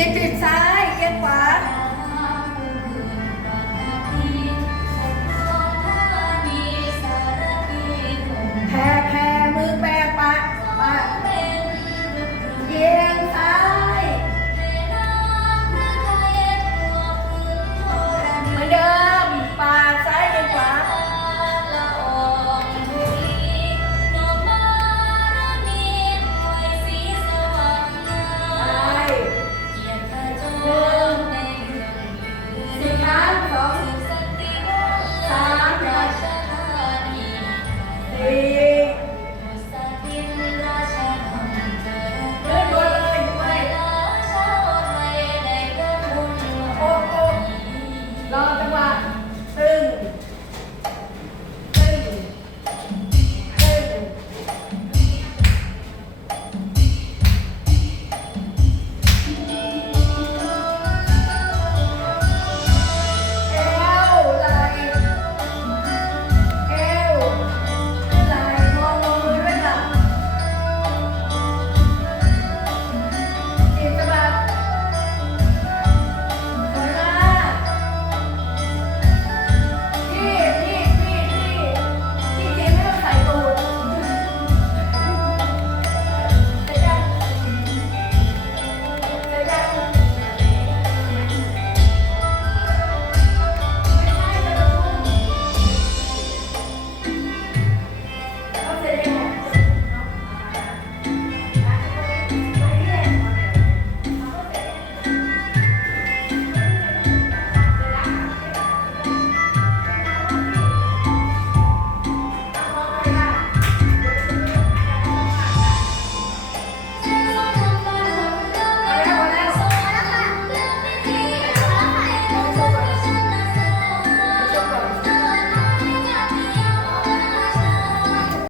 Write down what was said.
Get it.